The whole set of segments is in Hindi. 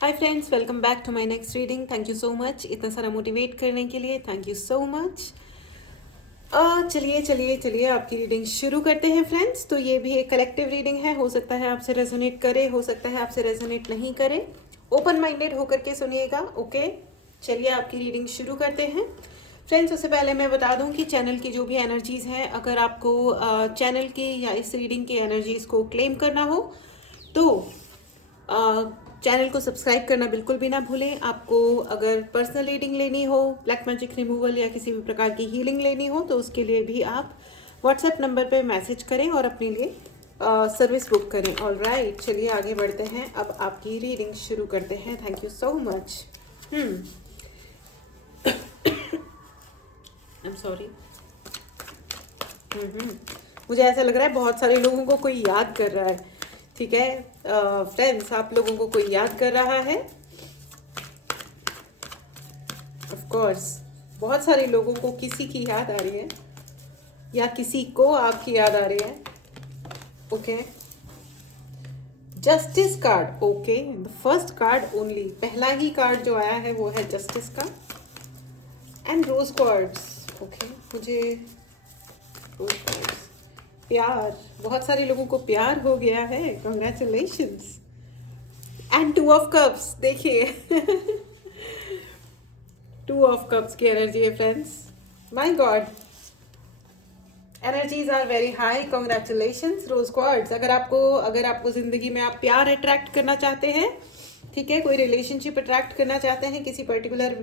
Hi friends, welcome back to my next reading. Thank you so much इतना सारा मोटिवेट करने के लिए। Thank you so much. चलिए चलिए चलिए आपकी रीडिंग शुरू करते हैं फ्रेंड्स। तो ये भी एक कलेक्टिव रीडिंग है, हो सकता है आपसे रेजोनेट करे, हो सकता है आपसे रेजोनेट नहीं करे। ओपन माइंडेड होकर के सुनिएगा, ओके। चलिए आपकी रीडिंग शुरू करते हैं फ्रेंड्स। उससे पहले मैं बता दूं कि चैनल की जो भी एनर्जीज़ हैं, अगर आपको चैनल की या इस रीडिंग की एनर्जीज़ को क्लेम करना हो तो चैनल को सब्सक्राइब करना बिल्कुल भी ना भूलें। आपको अगर पर्सनल रीडिंग लेनी हो, ब्लैक मैजिक रिमूवल या किसी भी प्रकार की हीलिंग लेनी हो तो उसके लिए भी आप व्हाट्सएप नंबर पे मैसेज करें और अपने लिए सर्विस बुक करें। ऑल राइट, चलिए आगे बढ़ते हैं। अब आपकी रीडिंग शुरू करते हैं। Thank you so much. I am sorry. मुझे ऐसा लग रहा है बहुत सारे लोगों को कोई याद कर रहा है। ठीक है फ्रेंड्स, आप लोगों को कोई याद कर रहा है। ऑफ कोर्स बहुत सारे लोगों को किसी की याद आ रही है या किसी को आपकी याद आ रही है। Okay, justice card. Okay, the first card only, पहला ही कार्ड जो आया है वो है जस्टिस का। And rose cards. ओके, मुझे रोज कार्ड्स, प्यार, बहुत सारे लोगों को प्यार हो गया है। Congratulations. And two of cups, देखिए टू ऑफ कप्स की एनर्जी है friends. My god, energies are very high. Congratulations rose quartz. अगर आपको जिंदगी में आप प्यार अट्रैक्ट करना चाहते हैं, ठीक है, कोई रिलेशनशिप अट्रैक्ट करना चाहते हैं, किसी पर्टिकुलर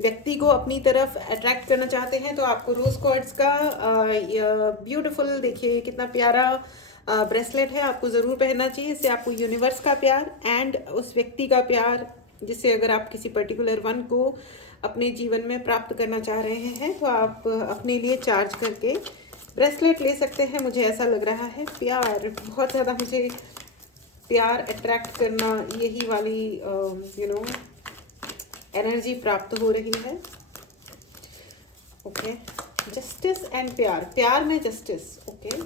व्यक्ति को अपनी तरफ अट्रैक्ट करना चाहते हैं, तो आपको रोज क्वार्ट्स का ब्यूटीफुल, देखिए कितना प्यारा ब्रेसलेट है, आपको ज़रूर पहनना चाहिए। इससे आपको यूनिवर्स का प्यार एंड उस व्यक्ति का प्यार, जिससे अगर आप किसी पर्टिकुलर वन को अपने जीवन में प्राप्त करना चाह रहे हैं तो आप अपने लिए चार्ज करके ब्रेसलेट ले सकते हैं। मुझे ऐसा लग रहा है प्यार, बहुत ज़्यादा मुझे प्यार अट्रैक्ट करना, यही वाली एनर्जी प्राप्त हो रही है। ओके, जस्टिस एंड प्यार, प्यार में जस्टिस। ओके,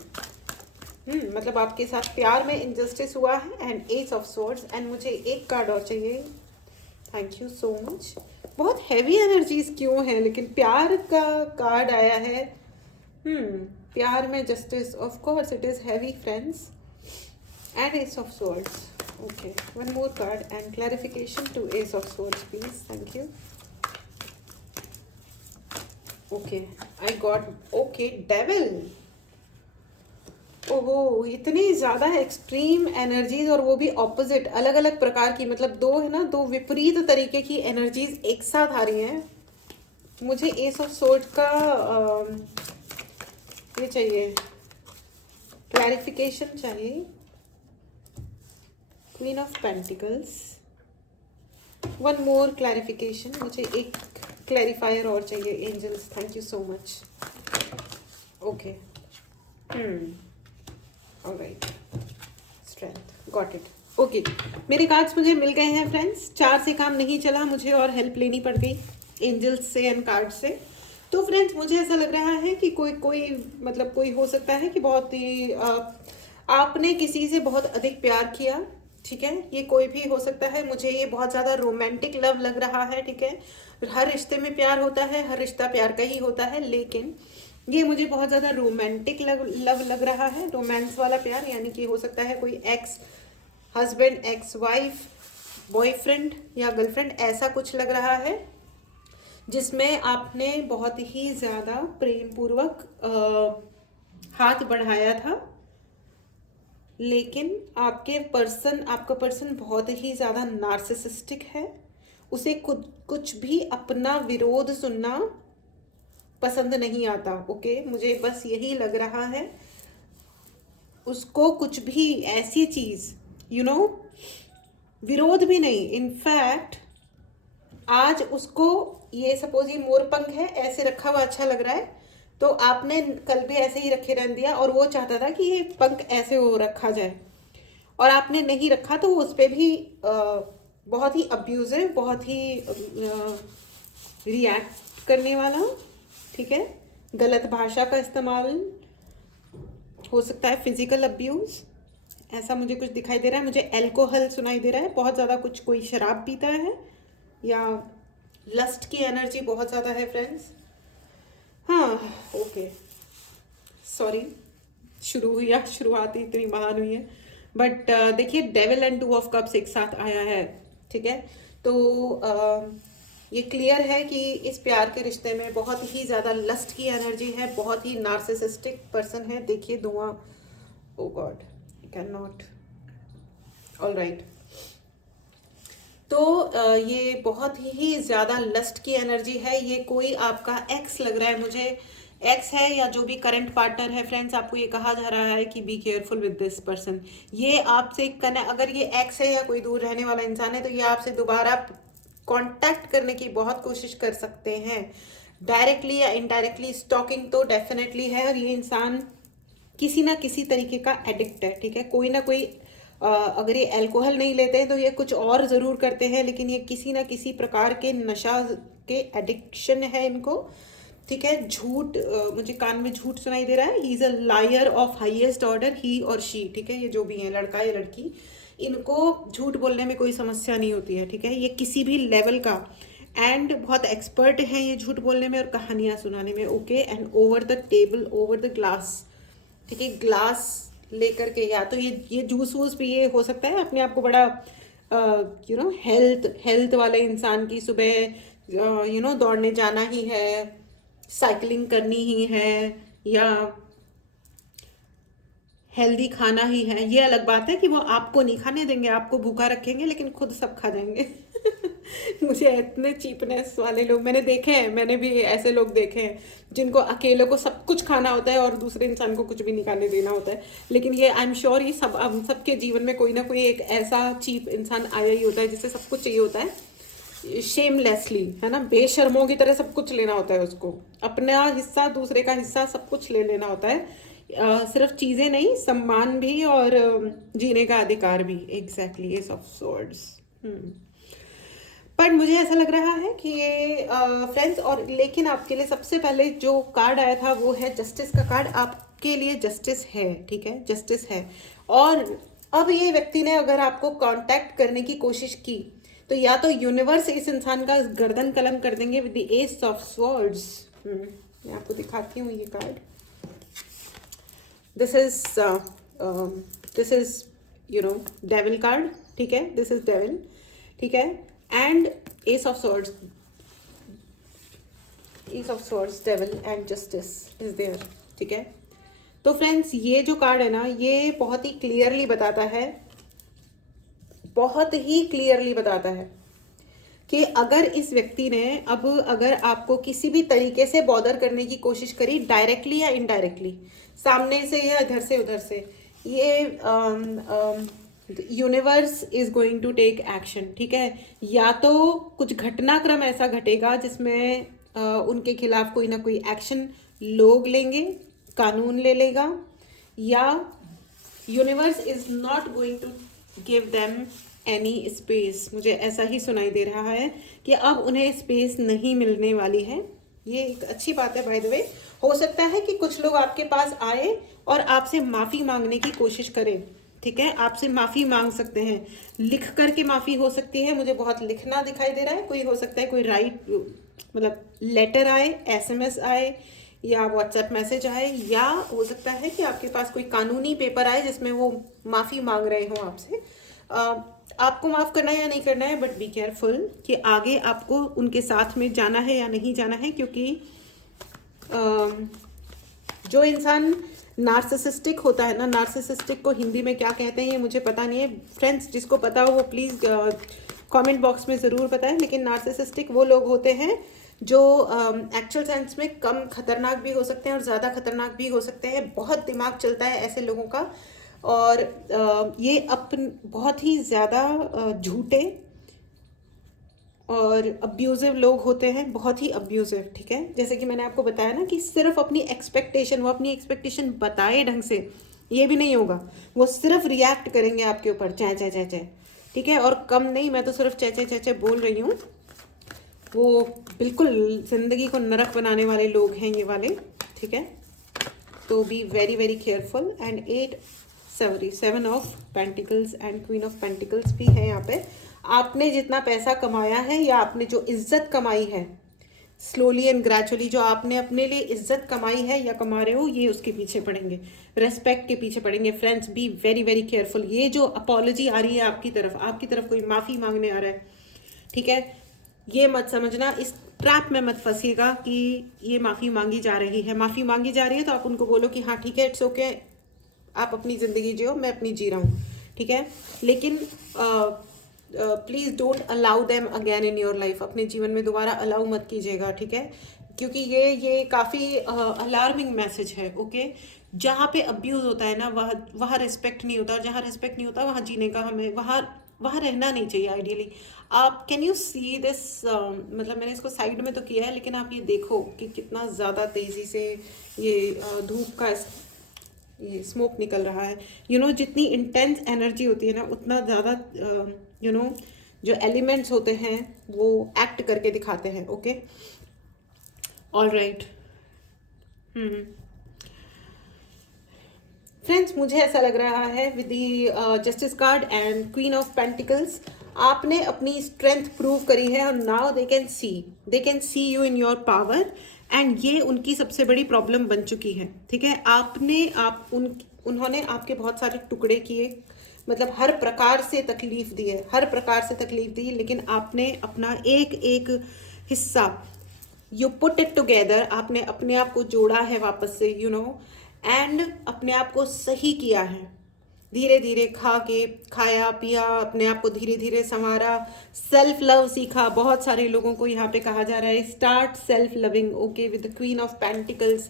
मतलब आपके साथ प्यार में इनजस्टिस हुआ है। And ace of swords. And मुझे एक कार्ड और चाहिए। Thank you so much. बहुत हैवी एनर्जीज क्यों है, लेकिन प्यार का कार्ड आया है। प्यार में justice, of course it is heavy friends. And ace of swords. Okay, one more card and clarification to ace of swords please. Thank you. Okay, I got, okay, devil. ओहो, इतनी ज़्यादा एक्सट्रीम एनर्जीज, और वो भी ऑपोजिट, अलग अलग प्रकार की, मतलब दो है ना, दो विपरीत तरीके की एनर्जीज एक साथ आ रही हैं। मुझे एस ऑफ सोर्ड का ये चाहिए, क्लैरिफिकेशन चाहिए। Queen of pentacles, one more clarification, मुझे एक क्लैरिफायर और चाहिए angels. Thank you so much. Okay, alright, strength, got it. Okay, मेरे कार्ड्स मुझे मिल गए हैं फ्रेंड्स। 4 से काम नहीं चला, मुझे और हेल्प लेनी पड़ गई एंजल्स से एंड कार्ड से। तो फ्रेंड्स, मुझे ऐसा लग रहा है कि कोई हो सकता है कि बहुत ही आपने किसी से बहुत अधिक प्यार किया। ठीक है, ये कोई भी हो सकता है। मुझे ये बहुत ज़्यादा रोमांटिक लव लग रहा है। ठीक है, हर रिश्ते में प्यार होता है, हर रिश्ता प्यार का ही होता है, लेकिन ये मुझे बहुत ज़्यादा रोमांटिक लव लग रहा है, रोमांस वाला प्यार। यानी कि हो सकता है कोई ex husband, ex wife, boyfriend या गर्लफ्रेंड, ऐसा कुछ लग रहा है, जिसमें आपने बहुत ही ज़्यादा प्रेम पूर्वक हाथ बढ़ाया था, लेकिन आपका पर्सन बहुत ही ज़्यादा नार्सिसिस्टिक है। उसे कुछ भी अपना विरोध सुनना पसंद नहीं आता। ओके, मुझे बस यही लग रहा है, उसको कुछ भी ऐसी चीज़ विरोध भी नहीं। इनफैक्ट आज उसको, ये सपोज ये मोर पंख है, ऐसे रखा हुआ अच्छा लग रहा है, तो आपने कल भी ऐसे ही रखे रहने दिया, और वो चाहता था कि ये पंख ऐसे हो रखा जाए, और आपने नहीं रखा, तो उस पर भी बहुत ही अब्यूजिव, बहुत ही रिएक्ट करने वाला, ठीक है, गलत भाषा का इस्तेमाल, हो सकता है फिजिकल अब्यूज, ऐसा मुझे कुछ दिखाई दे रहा है। मुझे अल्कोहल सुनाई दे रहा है, बहुत ज़्यादा कुछ कोई शराब पीता है या लस्ट की एनर्जी बहुत ज़्यादा है फ्रेंड्स। हाँ ओके, सॉरी शुरू हुई या शुरुआत ही इतनी महान हुई है। बट देखिए डेविल एंड 2 ऑफ कप्स एक साथ आया है, ठीक है। तो ये क्लियर है कि इस प्यार के रिश्ते में बहुत ही ज़्यादा लस्ट की एनर्जी है, बहुत ही नार्सिसिस्टिक पर्सन है। देखिए धुआं, oh god I can not, all right. तो ये बहुत ही ज़्यादा लस्ट की एनर्जी है। ये कोई आपका एक्स लग रहा है मुझे, एक्स है या जो भी करंट पार्टनर है फ्रेंड्स। आपको ये कहा जा रहा है कि be careful with this person. ये आपसे अगर ये एक्स है या कोई दूर रहने वाला इंसान है तो ये आपसे दोबारा कांटेक्ट करने की बहुत कोशिश कर सकते हैं, डायरेक्टली या इनडायरेक्टली। स्टॉकिंग तो डेफिनेटली है, और ये इंसान किसी ना किसी तरीके का एडिक्ट है, ठीक है। कोई ना कोई अगर ये अल्कोहल नहीं लेते हैं तो ये कुछ और ज़रूर करते हैं, लेकिन ये किसी ना किसी प्रकार के नशा के एडिक्शन है इनको, ठीक है। झूठ, मुझे कान में झूठ सुनाई दे रहा है। He is a liar of highest order, he और शी, ठीक है। ये जो भी है, लड़का या लड़की, इनको झूठ बोलने में कोई समस्या नहीं होती है, ठीक है। ये किसी भी लेवल का, एंड बहुत एक्सपर्ट हैं ये झूठ बोलने में और कहानियाँ सुनाने में, okay. And over the table, over the glass, ठीक है, ग्लास लेकर के, या तो ये जूस वूस पिए, हो सकता है अपने आप को बड़ा हेल्थ वाले इंसान की, सुबह दौड़ने जाना ही है, साइकिलिंग करनी ही है, या हेल्दी खाना ही है। ये अलग बात है कि वो आपको नहीं खाने देंगे, आपको भूखा रखेंगे, लेकिन खुद सब खा जाएंगे। मुझे इतने चीपनेस वाले लोग मैंने देखे हैं, मैंने भी ऐसे लोग देखे हैं जिनको अकेले को सब कुछ खाना होता है और दूसरे इंसान को कुछ भी नहीं खाने देना होता है। लेकिन ये आई एम श्योर ये हम सबके जीवन में कोई ना कोई एक ऐसा चीप इंसान आया ही होता है जिससे सब कुछ चाहिए होता है, शेमलेसली, है ना, बेशर्मों की तरह सब कुछ लेना होता है उसको, अपना हिस्सा दूसरे का हिस्सा सब कुछ ले लेना होता है। सिर्फ चीज़ें नहीं, सम्मान भी और जीने का अधिकार भी। Exactly, S of swords. पर मुझे ऐसा लग रहा है कि ये फ्रेंड्स, और लेकिन आपके लिए सबसे पहले जो कार्ड आया था वो है जस्टिस का कार्ड। आपके लिए जस्टिस है, ठीक है, जस्टिस है। और अब ये व्यक्ति ने अगर आपको कांटेक्ट करने की कोशिश की तो या तो यूनिवर्स इस इंसान का गर्दन कलम कर देंगे with the ace of swords. मैं आपको दिखाती हूँ ये card. This is devil card, ठीक है, दिस इज डेविल, ठीक है, and ace of swords, devil and justice is there, ठीक है। तो फ्रेंड्स ये जो कार्ड है ना, ये बहुत ही क्लियरली बताता है, बहुत ही क्लियरली बताता है कि अगर इस व्यक्ति ने अब अगर आपको किसी भी तरीके से बॉदर करने की कोशिश करी, डायरेक्टली या इनडायरेक्टली, सामने से या इधर से उधर से, ये universe is going to take action, ठीक है। या तो कुछ घटनाक्रम ऐसा घटेगा जिसमें उनके खिलाफ कोई ना कोई एक्शन लोग लेंगे, कानून ले लेगा, या universe is not going to give them any space. मुझे ऐसा ही सुनाई दे रहा है कि अब उन्हें स्पेस नहीं मिलने वाली है। ये एक अच्छी बात है बाय द वे। हो सकता है कि कुछ लोग आपके पास आए और आपसे माफ़ी मांगने की कोशिश करें, ठीक है, आपसे माफ़ी मांग सकते हैं, लिख करके माफ़ी हो सकती है। मुझे बहुत लिखना दिखाई दे रहा है। कोई हो सकता है कोई मतलब लेटर आए, एसएमएस आए, या व्हाट्सएप मैसेज आए, या हो सकता है कि आपके पास कोई कानूनी पेपर आए जिसमें वो माफ़ी मांग रहे हो आपसे। आपको माफ़ करना है या नहीं करना है, बट बी केयरफुल कि आगे आपको उनके साथ में जाना है या नहीं जाना है, क्योंकि जो इंसान नार्सिसिस्टिक होता है ना, नार्सिसिस्टिक को हिंदी में क्या कहते हैं ये मुझे पता नहीं है फ्रेंड्स, जिसको पता हो वो प्लीज़ कमेंट बॉक्स में ज़रूर बताएं। लेकिन नार्सिसिस्टिक वो लोग होते हैं जो एक्चुअल सेंस में कम खतरनाक भी हो सकते हैं और ज़्यादा खतरनाक भी हो सकते हैं। बहुत दिमाग चलता है ऐसे लोगों का, और ये बहुत ही ज़्यादा झूठे और अब्यूज़िव लोग होते हैं, बहुत ही अब्यूज़िव, ठीक है। जैसे कि मैंने आपको बताया ना कि सिर्फ अपनी एक्सपेक्टेशन, वो अपनी एक्सपेक्टेशन बताए ढंग से ये भी नहीं होगा, वो सिर्फ रिएक्ट करेंगे आपके ऊपर, चै चै चै चै, ठीक है। और कम नहीं, मैं तो सिर्फ चै चै चै चै बोल रही हूँ। वो बिल्कुल ज़िंदगी को नरक बनाने वाले लोग हैं ये वाले, ठीक है। तो be very very careful. And 8 sorry 7 of pentacles and queen of pentacles भी है यहाँ पे। आपने जितना पैसा कमाया है या आपने जो इज्जत कमाई है स्लोली एंड ग्रेजुअली, जो आपने अपने लिए इज्जत कमाई है या कमा रहे हो, ये उसके पीछे पड़ेंगे, रेस्पेक्ट के पीछे पड़ेंगे। Friends be very very careful. ये जो अपॉलॉजी आ रही है आपकी तरफ कोई माफ़ी मांगने आ रहा है, ठीक है, ये मत समझना, इस ट्रैप में मत फंसिएगा कि ये माफ़ी मांगी जा रही है। माफ़ी मांगी जा रही है तो आप उनको बोलो कि हाँ ठीक है, इट्स ओके, आप अपनी ज़िंदगी जियो, मैं अपनी जी रहा हूँ, ठीक है। लेकिन please don't allow them again in your life. अपने जीवन में दोबारा अलाउ मत कीजिएगा, ठीक है, क्योंकि ये काफ़ी अलार्मिंग मैसेज है। ओके, जहाँ पे अब्यूज़ होता है ना, वहाँ रिस्पेक्ट नहीं होता, और जहाँ रिस्पेक्ट नहीं होता वहाँ जीने का हमें वहाँ रहना नहीं चाहिए आइडियली। आप कैन यू सी दिस, मतलब मैंने इसको साइड में तो किया है, लेकिन आप ये देखो कि कितना ज़्यादा तेज़ी से ये धूप का ये स्मोक निकल रहा है। यू नो, जितनी इंटेंस एनर्जी होती है ना, उतना ज़्यादा यू नो जो एलिमेंट्स होते हैं वो एक्ट करके दिखाते हैं। ओके, ऑल राइट फ्रेंड्स, मुझे ऐसा लग रहा है with the justice card and queen of pentacles, आपने अपनी स्ट्रेंथ प्रूव करी है, और now they can see you in your power, and ये उनकी सबसे बड़ी प्रॉब्लम बन चुकी है, ठीक है। उन्होंने आपके बहुत सारे टुकड़े किए, मतलब हर प्रकार से तकलीफ दी है, हर प्रकार से तकलीफ दी, लेकिन आपने अपना एक एक हिस्सा, यू पुट इट टुगेदर, आपने अपने आप को जोड़ा है वापस से, यू नो, एंड अपने आप को सही किया है। धीरे धीरे खाया पिया, अपने आप को धीरे धीरे संवारा, सेल्फ लव सीखा। बहुत सारे लोगों को यहाँ पे कहा जा रहा है start self loving. Okay, with the queen of pentacles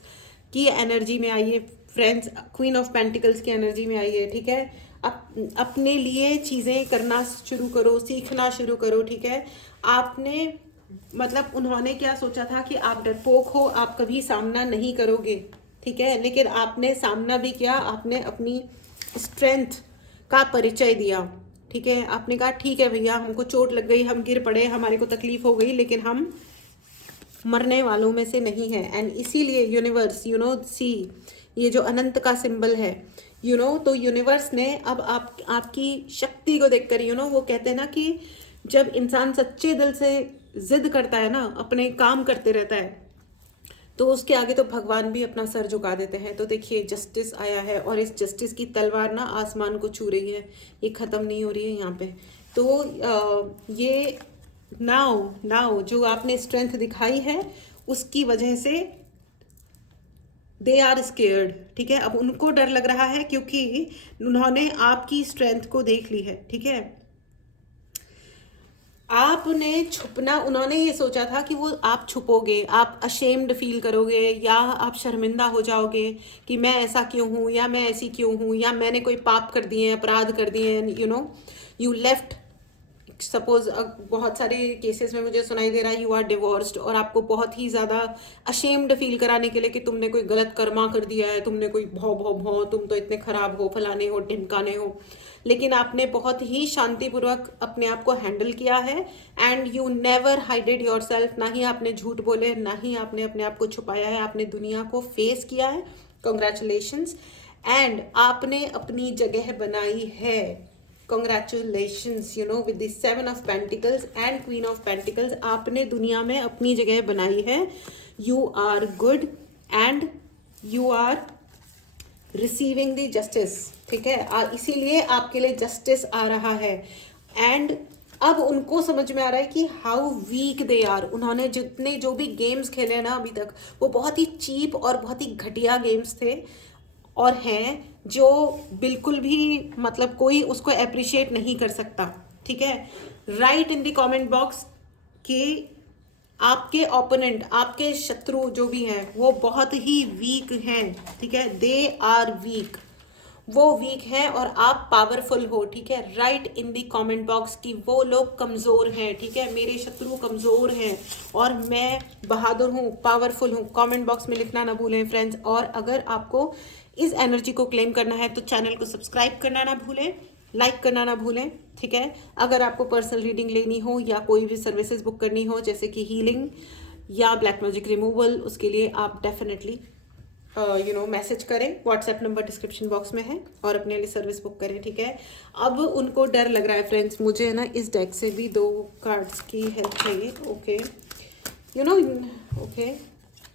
की एनर्जी में आइए फ्रेंड्स, क्वीन ऑफ पेंटिकल्स की एनर्जी में आइए, ठीक है। अपने लिए चीज़ें करना शुरू करो, सीखना शुरू करो, ठीक है। आपने मतलब उन्होंने क्या सोचा था कि आप डरपोक हो, आप कभी सामना नहीं करोगे, ठीक है, लेकिन आपने सामना भी किया, आपने अपनी स्ट्रेंथ का परिचय दिया, ठीक है। आपने कहा ठीक है भैया, हमको चोट लग गई, हम गिर पड़े, हमारे को तकलीफ हो गई, लेकिन हम मरने वालों में से नहीं है। एंड इसीलिए यूनिवर्स, यू नो, सी ये जो अनंत का सिंबल है, यू नो, तो यूनिवर्स ने अब आपकी शक्ति को देखकर, यू नो, वो कहते हैं ना कि जब इंसान सच्चे दिल से जिद करता है ना, अपने काम करते रहता है, तो उसके आगे तो भगवान भी अपना सर झुका देते हैं। तो देखिए जस्टिस आया है, और इस जस्टिस की तलवार ना आसमान को छू रही है, ये ख़त्म नहीं हो रही है यहाँ पे। तो ये नाउ जो आपने स्ट्रेंथ दिखाई है, उसकी वजह से दे आर स्केयर्ड, ठीक है। अब उनको डर लग रहा है क्योंकि उन्होंने आपकी स्ट्रेंथ को देख ली है, ठीक है। आपने छुपना, उन्होंने ये सोचा था कि वो आप छुपोगे, आप अशेम्ड फील करोगे, या आप शर्मिंदा हो जाओगे कि मैं ऐसा क्यों हूँ, या मैं ऐसी क्यों हूँ, या मैंने कोई पाप कर दिए हैं, अपराध कर दिए हैं, you know, you left. Suppose बहुत सारे केसेस में मुझे सुनाई दे रहा है यू आर डिवोर्स्ड, और आपको बहुत ही ज़्यादा अशेम्ड फील कराने के लिए कि तुमने कोई गलत कर्मा कर दिया है, तुमने कोई भौ तुम तो इतने खराब हो, फलाने हो, ढिमकाने हो, लेकिन आपने बहुत ही शांतिपूर्वक अपने आप को हैंडल किया है। And you never hided yourself, ना ही आपने झूठ बोले, ना ही आपने अपने आप को छुपाया है, आपने दुनिया को फेस किया है। कॉन्ग्रेचुलेशंस, एंड आपने अपनी जगह बनाई है। Congratulations, you know, with the 7 of pentacles and queen of pentacles, आपने दुनिया में अपनी जगह बनाई है। You are good and you are receiving the justice, ठीक है। इसीलिए आपके लिए जस्टिस आ रहा है। एंड अब उनको समझ में आ रहा है कि हाउ वीक दे आर। उन्होंने जितने जो भी गेम्स खेले ना अभी तक, वो बहुत ही चीप और बहुत ही घटिया गेम्स थे, और हैं जो बिल्कुल भी मतलब कोई उसको अप्रिशिएट नहीं कर सकता, ठीक है। Right in the comment box कि आपके ओपोनेंट, आपके शत्रु जो भी हैं, वो बहुत ही वीक हैं, ठीक है। दे आर वीक, वो वीक हैं और आप पावरफुल हो, ठीक है। राइट इन दी कमेंट बॉक्स कि वो लोग कमज़ोर हैं, ठीक है, मेरे शत्रु कमज़ोर हैं और मैं बहादुर हूँ, पावरफुल हूँ। कमेंट बॉक्स में लिखना ना भूलें फ्रेंड्स। और अगर आपको इस एनर्जी को क्लेम करना है तो चैनल को सब्सक्राइब करना ना भूलें, लाइक करना ना भूलें, ठीक है। अगर आपको पर्सनल रीडिंग लेनी हो या कोई भी सर्विसेज बुक करनी हो, जैसे कि हीलिंग या ब्लैक मैजिक रिमूवल, उसके लिए आप डेफिनेटली मैसेज करें, व्हाट्सएप नंबर डिस्क्रिप्शन बॉक्स में है, और अपने लिए सर्विस बुक करें, ठीक है। अब उनको डर लग रहा है फ्रेंड्स, मुझे ना इस डेक से भी 2 कार्ड्स की हेल्प चाहिए, ओके। ओके,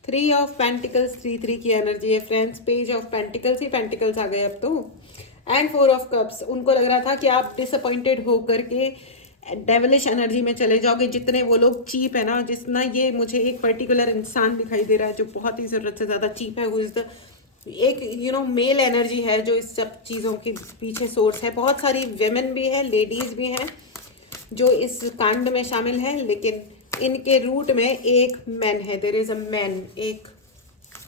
3 ऑफ पेंटिकल्स, 3 की एनर्जी है फ्रेंड्स। पेज ऑफ पेंटिकल्स ही पेंटिकल्स आ गए अब तो, एंड 4 ऑफ कप्स। उनको लग रहा था कि आप डिसअपॉइंटेड हो करके डेवलिश एनर्जी में चले जाओगे। जितने वो लोग चीप है ना, जितना ये मुझे एक पर्टिकुलर इंसान दिखाई दे रहा है जो बहुत ही ज़रूरत से ज़्यादा चीप है, वो इज़ द एक मेल एनर्जी है जो इस सब चीज़ों के पीछे सोर्स है। बहुत सारी वेमेन भी है, लेडीज़ भी हैं जो इस कांड में शामिल है, लेकिन इनके रूट में एक मैन है, देयर इज़ अ मैन, एक,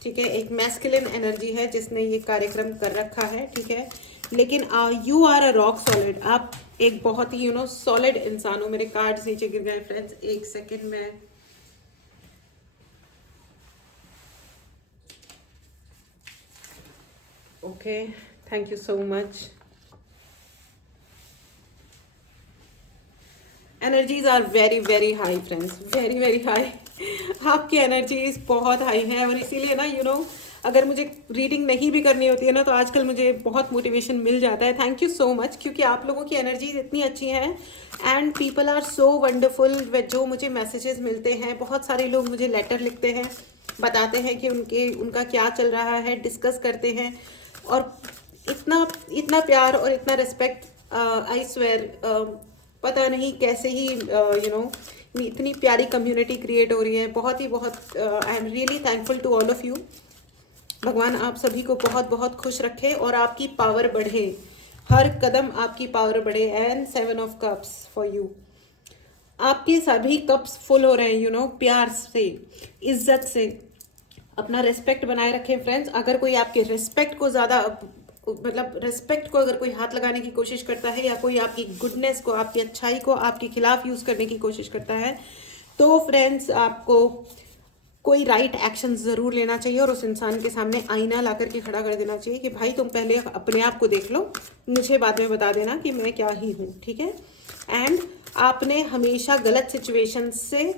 ठीक है, एक मैस्कुलिन एनर्जी है जिसने ये कार्यक्रम कर रखा है, ठीक है। लेकिन you are a rock solid, आप एक बहुत ही सॉलिड इंसान हो। मेरे कार्ड्स नीचे गिर गए फ्रेंड्स, एक सेकेंड में। Okay, thank you so much. Energies are very very high friends, very very high. आपकी एनर्जीज बहुत हाई हैं, और इसीलिए ना अगर मुझे रीडिंग नहीं भी करनी होती है ना, तो आजकल मुझे बहुत मोटिवेशन मिल जाता है। थैंक यू सो मच, क्योंकि आप लोगों की एनर्जीज इतनी अच्छी हैं, and people are so wonderful. जो मुझे मैसेजेस मिलते हैं, बहुत सारे लोग मुझे लेटर लिखते हैं, बताते हैं कि उनका क्या चल रहा है, डिस्कस करते हैं, और इतना इतना प्यार और इतना रिस्पेक्ट, आई स्वेयर, पता नहीं कैसे ही इतनी प्यारी कम्युनिटी क्रिएट हो रही है। बहुत ही बहुत I am really thankful to all of you. भगवान आप सभी को बहुत बहुत खुश रखे और आपकी पावर बढ़े, हर कदम आपकी पावर बढ़े। And 7 of cups for you, आपके सभी कप्स फुल हो रहे हैं, प्यार से, इज्जत से। अपना रिस्पेक्ट बनाए रखें फ्रेंड्स। अगर कोई आपके रिस्पेक्ट को ज़्यादा, मतलब रिस्पेक्ट को अगर कोई हाथ लगाने की कोशिश करता है, या कोई आपकी गुडनेस को, आपकी अच्छाई को आपके खिलाफ यूज़ करने की कोशिश करता है, तो फ्रेंड्स आपको कोई राइट एक्शन ज़रूर लेना चाहिए, और उस इंसान के सामने आईना ला करके खड़ा कर देना चाहिए कि भाई तुम पहले अपने आप को देख लो, मुझे बाद में बता देना कि मैं क्या ही हूँ, ठीक है। एंड आपने हमेशा गलत सिचुएशन से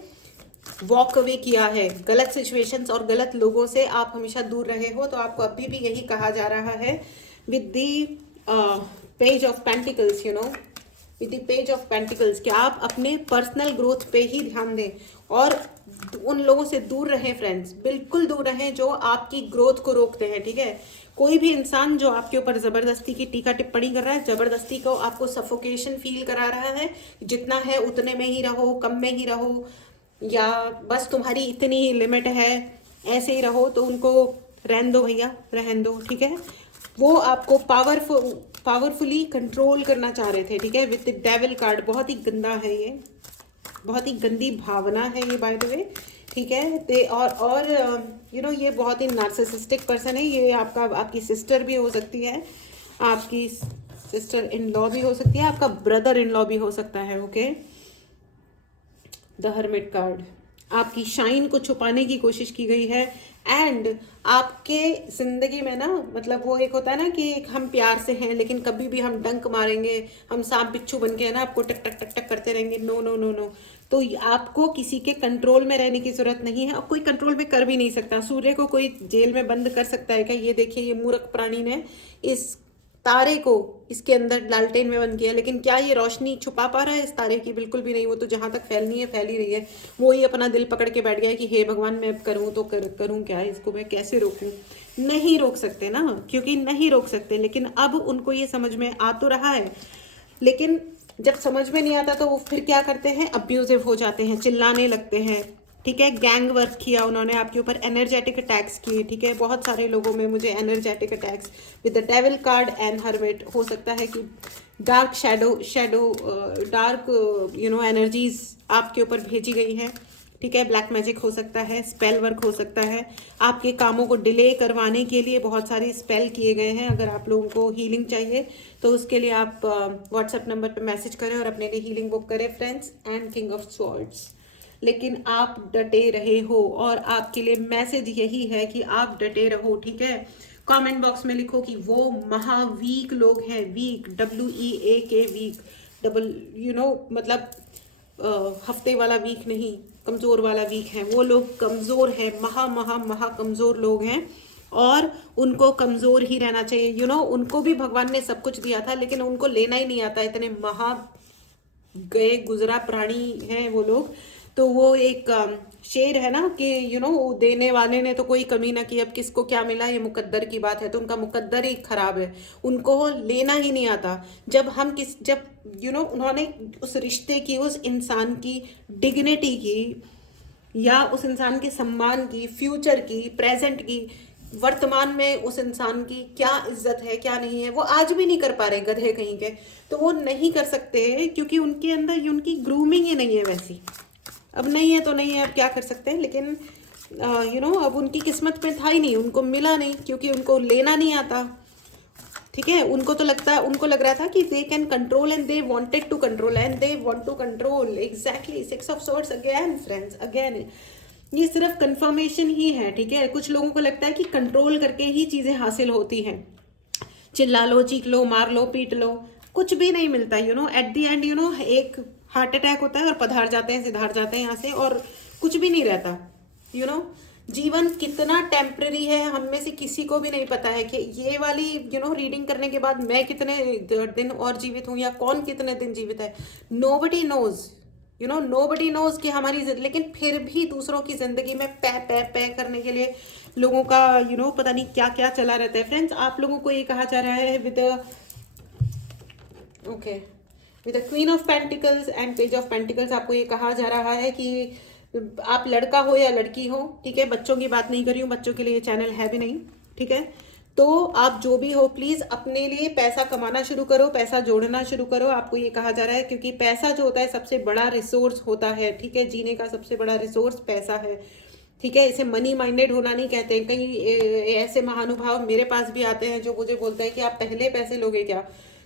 वॉक अवे किया है, गलत सिचुएशंस और गलत लोगों से आप हमेशा दूर रहे हो, तो आपको अभी भी यही कहा जा रहा है with the page of pentacles, with the page of pentacles, कि आप अपने पर्सनल ग्रोथ पे ही ध्यान दें, और उन लोगों से दूर रहें फ्रेंड्स, बिल्कुल दूर रहें जो आपकी ग्रोथ को रोकते हैं, ठीक है। कोई भी इंसान जो आपके ऊपर ज़बरदस्ती की टीका टिप्पणी कर रहा है, ज़बरदस्ती को आपको सफोकेशन फील करा रहा है, जितना है उतने में ही रहो, कम में ही रहो, या बस तुम्हारी इतनी ही लिमिट है, ऐसे ही रहो, तो उनको रहन दो भैया, रहन दो, ठीक है। वो आपको पावरफुली कंट्रोल करना चाह रहे थे, ठीक है, विद द डेविल कार्ड। बहुत ही गंदा है ये, बहुत ही गंदी भावना है ये, बाय द वे, ठीक है। ते और ये बहुत ही नार्सिसिस्टिक पर्सन है। ये आपकी सिस्टर भी हो सकती है, आपकी सिस्टर इन लॉ भी हो सकती है, आपका ब्रदर इन लॉ भी हो सकता है, ओके। द हर्मिट कार्ड, आपकी शाइन को छुपाने की कोशिश की गई है, एंड आपके जिंदगी में ना, मतलब वो एक होता है ना कि हम प्यार से हैं, लेकिन कभी भी हम डंक मारेंगे, हम सांप बिच्छू बन के है ना आपको टक टक टक टक करते रहेंगे। नो नो नो नो, तो आपको किसी के कंट्रोल में रहने की जरूरत नहीं है, और कोई कंट्रोल में कर भी नहीं सकता। सूर्य को कोई जेल में बंद कर सकता है क्या? ये देखिए, ये मूर्ख प्राणी ने इस तारे को इसके अंदर लालटेन में बंद किया, लेकिन क्या ये रोशनी छुपा पा रहा है इस तारे की? बिल्कुल भी नहीं। वो तो जहां तक फैलनी है फैल ही रही है। वो ही अपना दिल पकड़ के बैठ गया है कि हे भगवान, मैं अब करूं तो करूं क्या, इसको मैं कैसे रोकूं? नहीं रोक सकते ना, क्योंकि नहीं रोक सकते। लेकिन अब उनको ये समझ में आ तो रहा है, लेकिन जब समझ में नहीं आता तो वो फिर क्या करते हैं, अब्यूजिव हो जाते हैं, चिल्लाने लगते हैं, ठीक है। गैंग वर्क किया उन्होंने आपके ऊपर, एनर्जेटिक अटैक्स किए, ठीक है। बहुत सारे लोगों में मुझे energetic attacks with the devil card and hermit. हो सकता है कि डार्क शैडो डार्क एनर्जीज आपके ऊपर भेजी गई हैं, ठीक है। ब्लैक मैजिक हो सकता है, स्पेल वर्क हो सकता है, आपके कामों को डिले करवाने के लिए बहुत सारी स्पेल किए गए हैं। अगर आप लोगों को हीलिंग चाहिए तो उसके लिए आप व्हाट्सएप नंबर पे मैसेज करें और अपने लिए हीलिंग बुक करें friends. And king of swords, लेकिन आप डटे रहे हो, और आपके लिए मैसेज यही है कि आप डटे रहो, ठीक है। कमेंट बॉक्स में लिखो कि वो महावीक लोग हैं, वीक, WEAK, वीक, डबल मतलब हफ्ते वाला वीक नहीं, कमज़ोर वाला वीक है। वो लोग कमज़ोर है, महा कमज़ोर लोग हैं, और उनको कमज़ोर ही रहना चाहिए। उनको भी भगवान ने सब कुछ दिया था, लेकिन उनको लेना ही नहीं आता। इतने महा गए गुजरा प्राणी हैं वो लोग। तो वो एक शेर है ना कि देने वाले ने तो कोई कमी ना की, अब किसको क्या मिला ये मुकद्दर की बात है। तो उनका मुकद्दर ही खराब है, उनको लेना ही नहीं आता। जब उन्होंने उस रिश्ते की, उस इंसान की डिग्निटी की, या उस इंसान के सम्मान की, फ्यूचर की, प्रेजेंट की, वर्तमान में उस इंसान की क्या इज्जत है क्या नहीं है, वो आज भी नहीं कर पा रहे गधे कहीं के। तो वो नहीं कर सकते क्योंकि उनके अंदर उनकी ग्रूमिंग ही नहीं है वैसी। अब नहीं है तो नहीं है, अब क्या कर सकते हैं। लेकिन अब उनकी किस्मत में था ही नहीं, उनको मिला नहीं क्योंकि उनको लेना नहीं आता। ठीक है, उनको लग रहा था कि they can control and they wanted to control and they want to control. Exactly, 6 of swords again friends, again ये सिर्फ कंफर्मेशन ही है। ठीक है, कुछ लोगों को लगता है कि कंट्रोल करके ही चीजें हासिल होती हैं। चिल्ला लो, चीख लो, मार लो, पीट लो, कुछ भी नहीं मिलता। एट दी एंड एक हार्ट अटैक होता है और पधार जाते हैं, सिधार जाते हैं यहाँ से, और कुछ भी नहीं रहता। जीवन कितना टेम्पररी है, हम में से किसी को भी नहीं पता है कि ये वाली रीडिंग करने के बाद मैं कितने दिन और जीवित हूँ या कौन कितने दिन जीवित है। नोबडी नोज, नोबडी नोज कि हमारी लेकिन फिर भी दूसरों की जिंदगी में पै करने के लिए लोगों का पता नहीं क्या क्या चला रहता है। फ्रेंड्स, आप लोगों को ये कहा जा रहा है with queen of pentacles and page of pentacles, आपको ये कहा जा रहा है कि आप लड़का हो या लड़की हो, ठीक है, बच्चों की बात नहीं कर रही हूँ, बच्चों के लिए ये चैनल है भी नहीं। ठीक है, तो आप जो भी हो प्लीज अपने लिए पैसा कमाना शुरू करो, पैसा जोड़ना शुरू करो। आपको ये कहा जा रहा है क्योंकि पैसा जो होता है सबसे बड़ा रिसोर्स होता है। ठीक है, जीने का सबसे बड़ा रिसोर्स पैसा है। ठीक है, इसे मनी माइंडेड होना नहीं कहते हैं। कई ऐसे महानुभाव मेरे पास भी आते हैं जो मुझे बोलते हैं कि आप पहले पैसे लोगे क्या।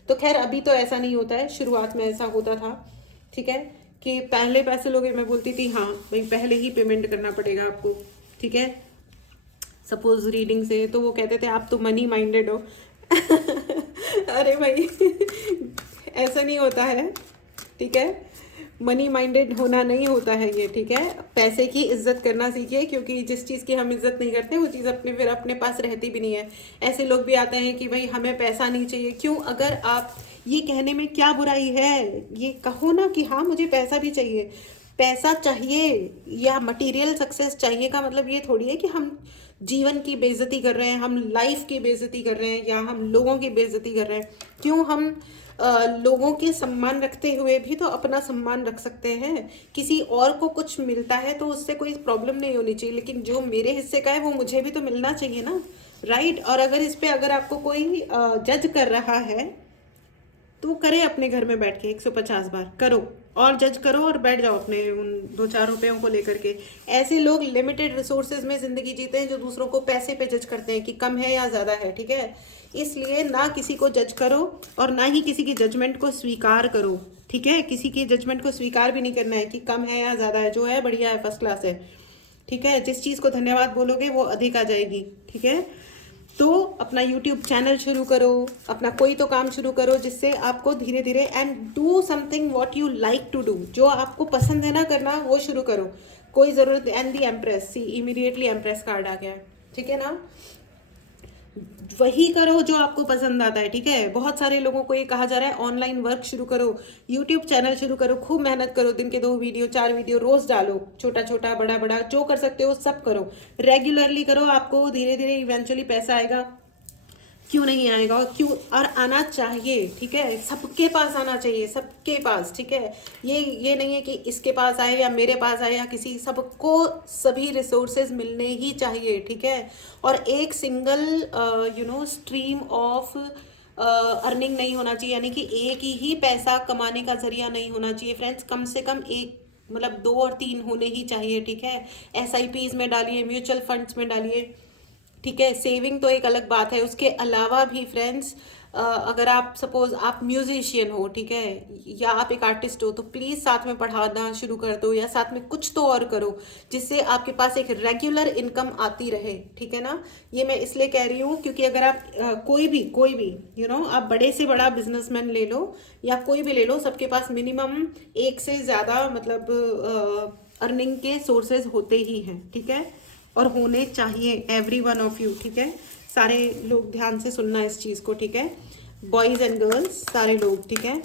तो खैर अभी तो ऐसा नहीं होता है, शुरुआत में ऐसा होता था। ठीक है, कि पहले पैसे लोगे, मैं बोलती थी हाँ भाई पहले ही पेमेंट करना पड़ेगा आपको। ठीक है, सपोज रीडिंग से, तो वो कहते थे आप तो मनी माइंडेड हो। अरे भाई ऐसा नहीं होता है। ठीक है, मनी माइंडेड होना नहीं होता है ये। ठीक है, पैसे की इज्जत करना सीखिए, क्योंकि जिस चीज़ की हम इज्जत नहीं करते वो चीज़ फिर अपने पास रहती भी नहीं है। ऐसे लोग भी आते हैं कि भाई हमें पैसा नहीं चाहिए। क्यों? अगर आप ये कहने में क्या बुराई है, ये कहो ना कि हाँ मुझे पैसा भी चाहिए। पैसा चाहिए या मटेरियल सक्सेस चाहिए का मतलब ये थोड़ी है कि हम जीवन की बेइज्जती कर रहे हैं, हम लाइफ की बेइज्जती कर रहे हैं, या हम लोगों की बेइज्जती कर रहे हैं। क्यों? हम लोगों के सम्मान रखते हुए भी तो अपना सम्मान रख सकते हैं। किसी और को कुछ मिलता है तो उससे कोई प्रॉब्लम नहीं होनी चाहिए, लेकिन जो मेरे हिस्से का है वो मुझे भी तो मिलना चाहिए ना, राइट। और अगर आपको कोई जज कर रहा है तो करे अपने घर में बैठ के 150 बार करो, और जज करो और बैठ जाओ अपने उन 2-4 रुपयों को लेकर के। ऐसे लोग लिमिटेड रिसोर्सेज में ज़िंदगी जीते हैं जो दूसरों को पैसे पे जज करते हैं कि कम है या ज़्यादा है। ठीक है, इसलिए ना किसी को जज करो और ना ही किसी की जजमेंट को स्वीकार करो। ठीक है, किसी की जजमेंट को स्वीकार भी नहीं करना है कि कम है या ज़्यादा है, जो है बढ़िया है, फर्स्ट क्लास है। ठीक है, जिस चीज़ को धन्यवाद बोलोगे वो अधिक आ जाएगी। ठीक है, तो अपना YouTube चैनल शुरू करो, अपना कोई तो काम शुरू करो जिससे आपको धीरे धीरे, and do something what you like to do, जो आपको पसंद है ना करना वो शुरू करो। कोई ज़रूरत, and the empress, see immediately empress card आ गया। ठीक है ना, वही करो जो आपको पसंद आता है। ठीक है, बहुत सारे लोगों को ये कहा जा रहा है ऑनलाइन वर्क शुरू करो, यूट्यूब चैनल शुरू करो, खूब मेहनत करो, दिन के 2 वीडियो 4 वीडियो रोज डालो, छोटा छोटा बड़ा बड़ा जो कर सकते हो सब करो, रेगुलरली करो, आपको धीरे धीरे इवेंचुअली पैसा आएगा। क्यों नहीं आएगा? क्यों, और आना चाहिए। ठीक है, सबके पास आना चाहिए, सबके पास। ठीक है, ये नहीं है कि इसके पास आए या मेरे पास आए या किसी, सबको सभी रिसोर्सेज मिलने ही चाहिए। ठीक है, और एक सिंगल स्ट्रीम ऑफ अर्निंग नहीं होना चाहिए, यानी कि एक ही पैसा कमाने का जरिया नहीं होना चाहिए फ्रेंड्स। कम से कम एक, मतलब 2 और 3 होने ही चाहिए। ठीक है, SIPs में डालिए, म्यूचुअल फंड्स में डालिए। ठीक है, सेविंग तो एक अलग बात है, उसके अलावा भी फ्रेंड्स अगर आप सपोज आप म्यूजिशियन हो, ठीक है, या आप एक आर्टिस्ट हो, तो प्लीज़ साथ में पढ़ाना शुरू कर दो, या साथ में कुछ तो और करो जिससे आपके पास एक रेगुलर इनकम आती रहे। ठीक है ना, ये मैं इसलिए कह रही हूँ क्योंकि अगर आप कोई भी आप बड़े से बड़ा बिजनेसमैन ले लो या कोई भी ले लो, सबके पास मिनिमम एक से ज़्यादा मतलब अर्निंग के सोर्सेज होते ही हैं। ठीक है, और होने चाहिए एवरी वन ऑफ यू, ठीक है। सारे लोग ध्यान से सुनना इस चीज़ को, ठीक है, बॉयज़ एंड गर्ल्स सारे लोग, ठीक है।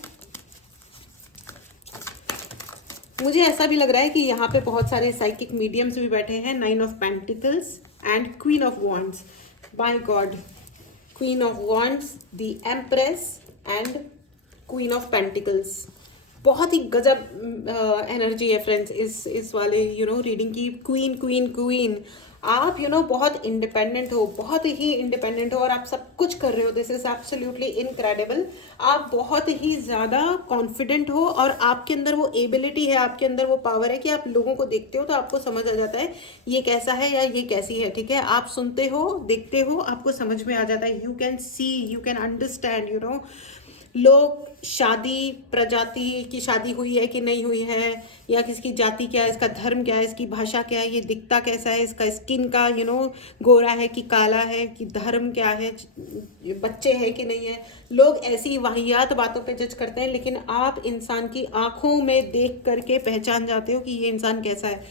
मुझे ऐसा भी लग रहा है कि यहाँ पे बहुत सारे साइकिक मीडियम्स भी बैठे हैं। 9 of pentacles and queen of wands, by God, queen of wands, the empress and queen of pentacles. बहुत ही गजब एनर्जी है फ्रेंड्स इस वाले रीडिंग की। क्वीन क्वीन क्वीन, आप बहुत इंडिपेंडेंट हो, बहुत ही इंडिपेंडेंट हो और आप सब कुछ कर रहे हो। This is absolutely incredible. आप बहुत ही ज़्यादा कॉन्फिडेंट हो और आपके अंदर वो एबिलिटी है, आपके अंदर वो पावर है कि आप लोगों को देखते हो तो आपको समझ आ जाता है ये कैसा है या ये कैसी है, ठीक है। आप सुनते हो, देखते हो, आपको समझ में आ जाता है। You can see, you can understand लोग शादी, प्रजाति की शादी हुई है कि नहीं हुई है, या किसी की जाति क्या है, इसका धर्म क्या है, इसकी भाषा क्या है, ये दिखता कैसा है, इसका स्किन का गोरा है कि काला है, कि धर्म क्या है, बच्चे हैं कि नहीं है। लोग ऐसी वाहियात बातों पे जज करते हैं, लेकिन आप इंसान की आंखों में देख करके पहचान जाते हो कि ये इंसान कैसा है,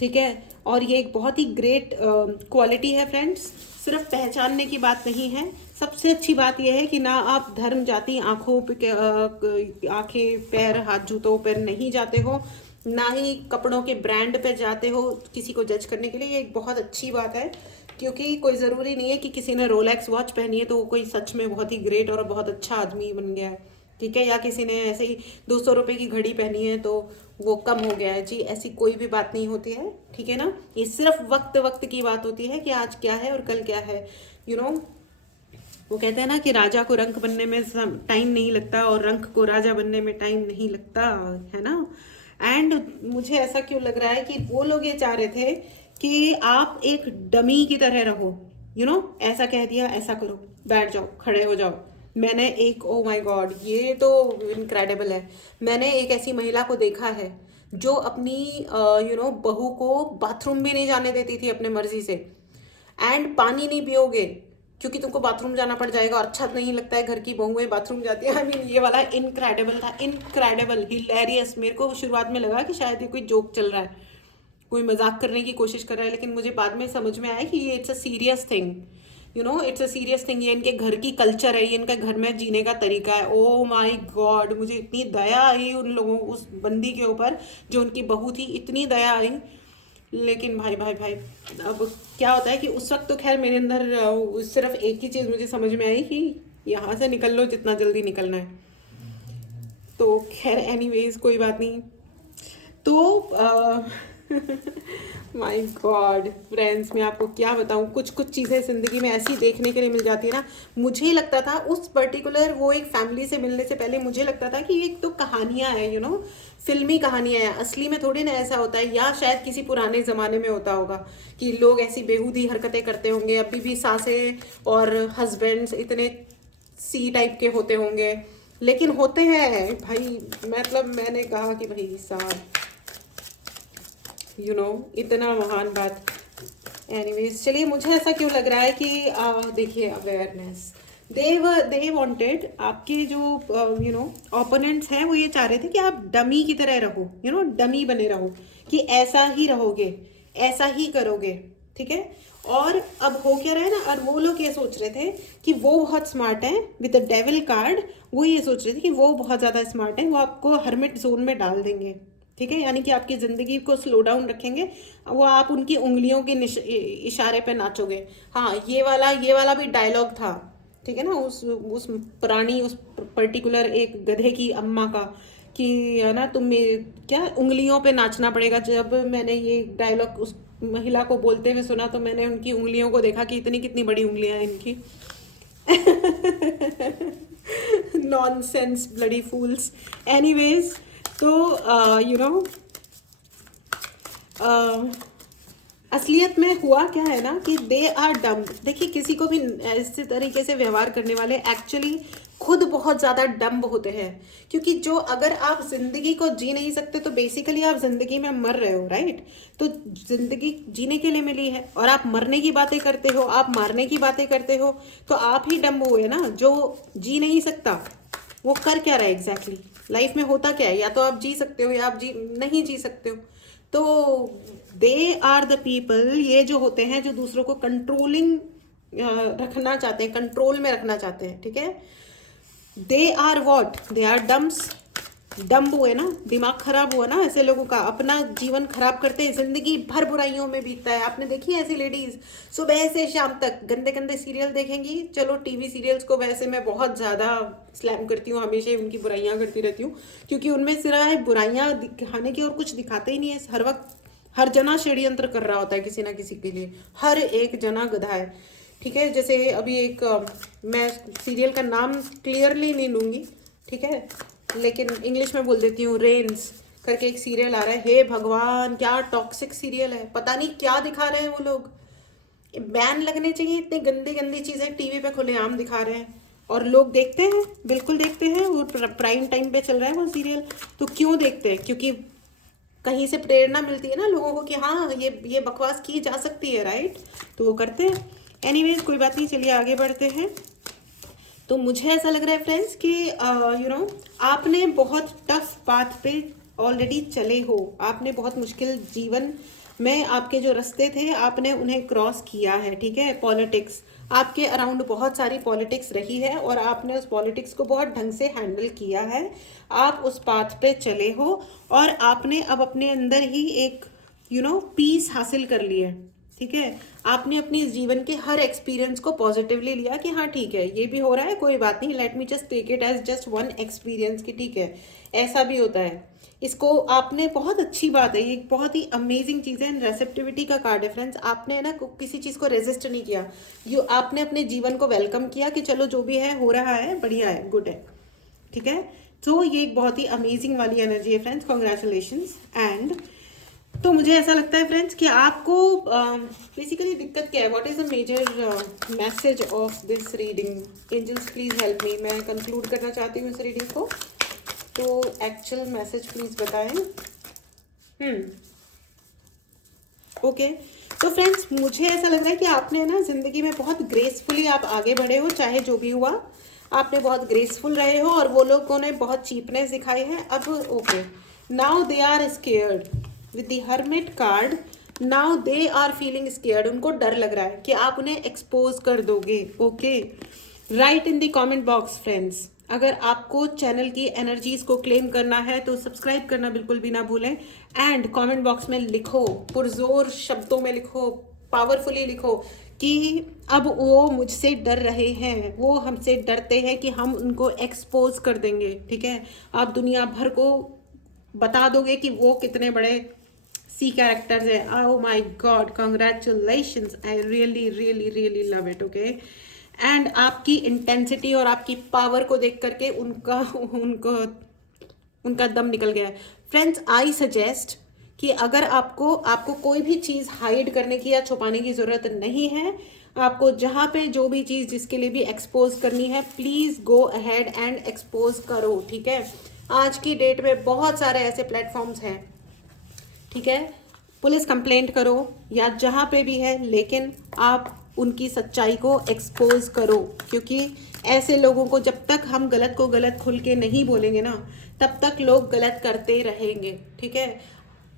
ठीक है। और ये एक बहुत ही ग्रेट क्वालिटी है फ्रेंड्स। सिर्फ पहचानने की बात नहीं है, सबसे अच्छी बात यह है कि ना आप धर्म, जाति, आंखों पे आंखें, पैर, हाथ, जूतों पर नहीं जाते हो, ना ही कपड़ों के ब्रांड पे जाते हो किसी को जज करने के लिए। ये एक बहुत अच्छी बात है, क्योंकि कोई ज़रूरी नहीं है कि किसी ने रोलेक्स वॉच पहनी है तो वो कोई सच में बहुत ही ग्रेट और बहुत अच्छा आदमी बन गया है, ठीक है। या किसी ने ऐसे ही 200 रुपये की घड़ी पहनी है तो वो कम हो गया है। जी, ऐसी कोई भी बात नहीं होती है, ठीक है ना। ये सिर्फ वक्त वक्त की बात होती है कि आज क्या है और कल क्या है। वो कहते हैं ना कि राजा को रंक बनने में टाइम नहीं लगता और रंक को राजा बनने में टाइम नहीं लगता, है ना। एंड मुझे ऐसा क्यों लग रहा है कि वो लोग ये चाह रहे थे कि आप एक डमी की तरह रहो, ऐसा कह दिया, ऐसा करो, बैठ जाओ, खड़े हो जाओ। मैंने एक, ओ माय गॉड, ये तो इनक्रेडिबल है। मैंने एक ऐसी महिला को देखा है जो अपनी बहू को बाथरूम भी नहीं जाने देती थी अपने मर्जी से। एंड पानी नहीं पियोगे क्योंकि तुमको बाथरूम जाना पड़ जाएगा और अच्छा नहीं लगता है घर की बहुएं बाथरूम जाती है। आई मीन ये वाला इनक्रेडिबल था, इनक्रेडिबल, हिलेरियस। मेरे को शुरुआत में लगा कि शायद ये कोई जोक चल रहा है, कोई मजाक करने की कोशिश कर रहा है, लेकिन मुझे बाद में समझ में आया कि ये it's a serious thing, it's a serious thing. ये इनके घर की कल्चर है, ये इनका घर में जीने का तरीका है। ओ माय गॉड, मुझे इतनी दया आई उन लोगों, उस बंदी के ऊपर जो उनकी बहू थी, इतनी दया आई। लेकिन भाई भाई भाई, अब क्या होता है कि उस वक्त तो खैर मेरे अंदर सिर्फ एक ही चीज़ मुझे समझ में आई कि यहाँ से निकल लो जितना जल्दी निकलना है। तो खैर एनीवेज कोई बात नहीं। तो माय गॉड फ्रेंड्स, मैं आपको क्या बताऊँ, कुछ कुछ चीज़ें ज़िंदगी में ऐसी देखने के लिए मिल जाती है ना। मुझे लगता था उस पर्टिकुलर वो एक फैमिली से मिलने से पहले मुझे लगता था कि एक तो कहानियाँ हैं, फिल्मी कहानियाँ हैं, असली में थोड़ी ना ऐसा होता है। या शायद किसी पुराने ज़माने में होता होगा कि लोग ऐसी बेहूदी हरकतें करते होंगे, अभी भी सासें और हस्बैंड्स इतने सी टाइप के होते होंगे, लेकिन होते हैं भाई। मतलब मैंने कहा कि भाई साहब इतना महान बात। एनीवेज चलिए, मुझे ऐसा क्यों लग रहा है कि देखिए, अवेयरनेस, दे वांटेड, आपके जो ओपोनेंट्स हैं वो ये चाह रहे थे कि आप डमी की तरह रहो, डमी बने रहो, कि ऐसा ही रहोगे, ऐसा ही करोगे, ठीक है। और अब हो क्या रहा है ना, और वो लोग ये सोच रहे थे कि वो बहुत स्मार्ट हैं विद द डेविल कार्ड। वो ये सोच रहे थे कि वो बहुत ज़्यादा स्मार्ट हैं, वो आपको हर्मिट जोन में डाल देंगे, ठीक है। यानी कि आपकी ज़िंदगी को स्लो डाउन रखेंगे, वो आप उनकी उंगलियों के इशारे पे नाचोगे। हाँ, ये वाला भी डायलॉग था, ठीक है ना, उस पुरानी, उस पर्टिकुलर एक गधे की अम्मा का, कि है ना, तुम्हें क्या उंगलियों पे नाचना पड़ेगा। जब मैंने ये डायलॉग उस महिला को बोलते हुए सुना तो मैंने उनकी उंगलियों को देखा कि इतनी कितनी बड़ी उंगलियां हैं इनकी। नॉनसेंस, ब्लडी फूल्स। एनीवेज, तो असलियत में हुआ क्या है ना कि दे आर डम। देखिए, किसी को भी ऐसे तरीके से व्यवहार करने वाले एक्चुअली खुद बहुत ज़्यादा डम्ब होते हैं। क्योंकि जो, अगर आप ज़िंदगी को जी नहीं सकते तो बेसिकली आप ज़िंदगी में मर रहे हो, राइट। तो ज़िंदगी जीने के लिए मिली है और आप मरने की बातें करते हो, आप मारने की बातें करते हो, तो आप ही डम्ब हुए ना। जो जी नहीं सकता वो कर क्या रहा है एग्जैक्टली, लाइफ में होता क्या है, या तो आप जी सकते हो या आप नहीं जी सकते हो। तो दे आर द पीपल, ये जो होते हैं जो दूसरों को कंट्रोलिंग रखना चाहते हैं, कंट्रोल में रखना चाहते हैं, ठीक है। They are what, they are dumbs, dumb हुए ना, दिमाग खराब हुआ ना ऐसे लोगों का, अपना जीवन खराब करते हैं, जिंदगी भर बुराइयों में बीतता है। आपने देखी है ऐसी लेडीज, सुबह से शाम तक गंदे गंदे सीरियल देखेंगी। चलो टीवी सीरियल्स को वैसे मैं बहुत ज़्यादा स्लैम करती हूँ, हमेशा ही उनकी बुराइयाँ करती रहती हूँ, क्योंकि उनमें सिर्फ बुराइयाँ दिखाने की और कुछ दिखाते ही नहीं है। हर वक्त हर जना षड्यंत्र कर रहा होता है किसी ना किसी के लिए, हर एक जना गधा है, ठीक है। जैसे अभी एक मैं सीरियल का नाम क्लियरली नहीं लूँगी, ठीक है, लेकिन इंग्लिश में बोल देती हूँ, रेन्स करके एक सीरियल आ रहा है। हे भगवान, क्या टॉक्सिक सीरियल है, पता नहीं क्या दिखा रहे हैं वो लोग। बैन लगने चाहिए, इतनी गंदी गंदी चीज़ें टीवी पे खुलेआम दिखा रहे हैं और लोग देखते हैं, बिल्कुल देखते हैं। वो प्राइम टाइम पे चल रहा है वो सीरियल, तो क्यों देखते हैं? क्योंकि कहीं से प्रेरणा मिलती है ना लोगों को कि हाँ ये बकवास की जा सकती है, राइट, तो वो करते हैं। एनीवेज कोई बात नहीं, चलिए आगे बढ़ते हैं। तो मुझे ऐसा लग रहा है फ्रेंड्स कि आपने बहुत टफ पाथ पे ऑलरेडी चले हो, आपने बहुत मुश्किल जीवन में आपके जो रास्ते थे आपने उन्हें क्रॉस किया है, ठीक है। पॉलिटिक्स, आपके अराउंड बहुत सारी पॉलिटिक्स रही है और आपने उस पॉलिटिक्स को बहुत ढंग से हैंडल किया है। आप उस पाथ पे चले हो और आपने अब अपने अंदर ही एक पीस हासिल कर ली है, ठीक है। आपने अपनी जीवन के हर एक्सपीरियंस को पॉजिटिवली लिया कि हाँ ठीक है, ये भी हो रहा है, कोई बात नहीं, let me just take it as just one experience कि ठीक है ऐसा भी होता है। इसको आपने, बहुत अच्छी बात है, ये बहुत ही अमेजिंग चीज़ है। रेसिप्टिविटी का कार्ड है फ्रेंड्स, आपने ना किसी चीज़ को रेजिस्ट नहीं किया, आपने अपने जीवन को वेलकम किया कि चलो जो भी है हो रहा है, बढ़िया है, गुड है, ठीक है। तो ये एक बहुत ही अमेजिंग वाली एनर्जी है फ्रेंड्स, कॉन्ग्रेचुलेशंस। एंड तो मुझे ऐसा लगता है फ्रेंड्स कि आपको बेसिकली दिक्कत क्या है, what is the major message of this reading? Angels please help me, मैं कंक्लूड करना चाहती हूँ इस रीडिंग को, तो एक्चुअल मैसेज प्लीज बताएं। ओके, तो फ्रेंड्स मुझे ऐसा लग रहा है कि आपने ना जिंदगी में बहुत ग्रेसफुली आप आगे बढ़े हो, चाहे जो भी हुआ आपने बहुत ग्रेसफुल रहे हो और वो लोगों ने बहुत चीपनेस दिखाई है। अब okay, now they are scared with the hermit card, now they are feeling scared, उनको डर लग रहा है कि आप उन्हें एक्सपोज कर दोगे। Okay, right in the comment box friends, अगर आपको चैनल की एनर्जीज को क्लेम करना है तो सब्सक्राइब करना बिल्कुल भी ना भूलें। एंड कमेंट बॉक्स में लिखो, पुरजोर शब्दों में लिखो, पावरफुली लिखो कि अब वो मुझसे डर रहे हैं, वो हमसे डरते हैं कि हम उनको एक्सपोज कर देंगे, ठीक है। आप दुनिया भर को बता दोगे कि वो कितने बड़े सी कैरेक्टर्स है। Oh my God, congratulations, I really really really love it. Okay, and आपकी इंटेंसिटी और आपकी पावर को देख करके उनका दम निकल गया है। फ्रेंड्स आई सजेस्ट कि अगर आपको कोई भी चीज़ हाइड करने की या छुपाने की ज़रूरत नहीं है, आपको जहाँ पे जो भी चीज़ जिसके लिए भी एक्सपोज करनी है, please go ahead and expose करो, ठीक है। आज की डेट में बहुत सारे ऐसे प्लेटफॉर्म्स हैं, ठीक है, पुलिस कंप्लेंट करो या जहाँ पे भी है, लेकिन आप उनकी सच्चाई को एक्सपोज करो, क्योंकि ऐसे लोगों को जब तक हम गलत को गलत खुल के नहीं बोलेंगे ना, तब तक लोग गलत करते रहेंगे, ठीक है।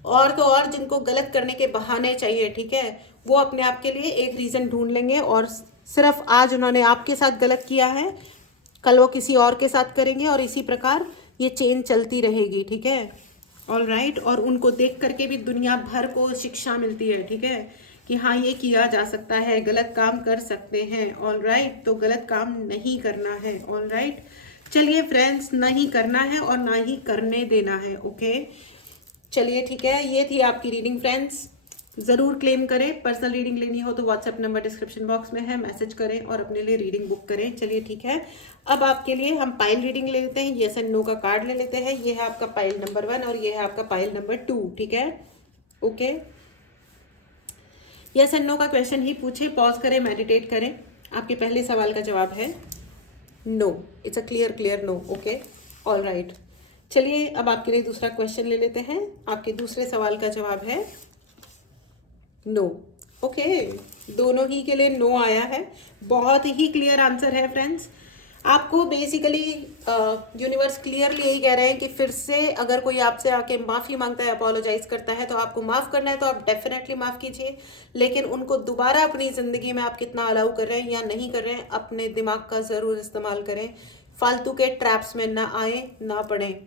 और तो और जिनको गलत करने के बहाने चाहिए, ठीक है, वो अपने आप के लिए एक रीज़न ढूंढ लेंगे और सिर्फ आज उन्होंने आपके साथ गलत किया है, कल वो किसी और के साथ करेंगे और इसी प्रकार ये चेन चलती रहेगी, ठीक है। ऑल राइट, और उनको देख करके भी दुनिया भर को शिक्षा मिलती है, ठीक है, कि हाँ ये किया जा सकता है, गलत काम कर सकते हैं। ऑल राइट, तो गलत काम नहीं करना है। ऑल राइट, चलिए फ्रेंड्स, ना ही करना है और ना ही करने देना है। ओके, चलिए ठीक है, ये थी आपकी रीडिंग फ्रेंड्स। ज़रूर क्लेम करें, पर्सनल रीडिंग लेनी हो तो व्हाट्सएप नंबर डिस्क्रिप्शन बॉक्स में है, मैसेज करें और अपने लिए रीडिंग बुक करें। चलिए ठीक है, अब आपके लिए हम पाइल रीडिंग ले लेते हैं, येस एंड नो का कार्ड ले लेते हैं। ये है आपका पाइल नंबर 1 और ये है आपका पाइल नंबर 2, ठीक है। ओके, येस एंड नो का क्वेश्चन ही पूछे, पॉज करें, मेडिटेट करें। आपके पहले सवाल का जवाब है no, it's a clear no. Okay, all right, चलिए अब आपके लिए दूसरा क्वेश्चन ले लेते हैं। आपके दूसरे सवाल का जवाब है नो। ओके, दोनों ही के लिए नो आया है, बहुत ही क्लियर आंसर है फ्रेंड्स। आपको बेसिकली यूनिवर्स क्लियरली यही कह रहे हैं कि फिर से अगर कोई आपसे आके माफ़ी मांगता है, अपोलोजाइज करता है, तो आपको माफ़ करना है तो आप डेफिनेटली माफ़ कीजिए, लेकिन उनको दोबारा अपनी ज़िंदगी में आप कितना अलाउ कर रहे हैं या नहीं कर रहे हैं, अपने दिमाग का ज़रूर इस्तेमाल करें। फालतू के ट्रैप्स में ना आए, ना पड़े,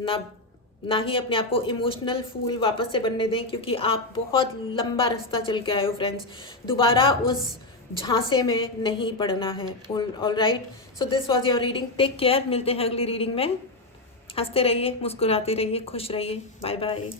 ना ही अपने आप को इमोशनल फूल वापस से बनने दें, क्योंकि आप बहुत लंबा रास्ता चल के आए हो फ्रेंड्स। दोबारा उस झांसे में नहीं पड़ना है। All right, so this was your reading. Take care, मिलते हैं अगली रीडिंग में। हंसते रहिए, मुस्कुराते रहिए, खुश रहिए। Bye bye.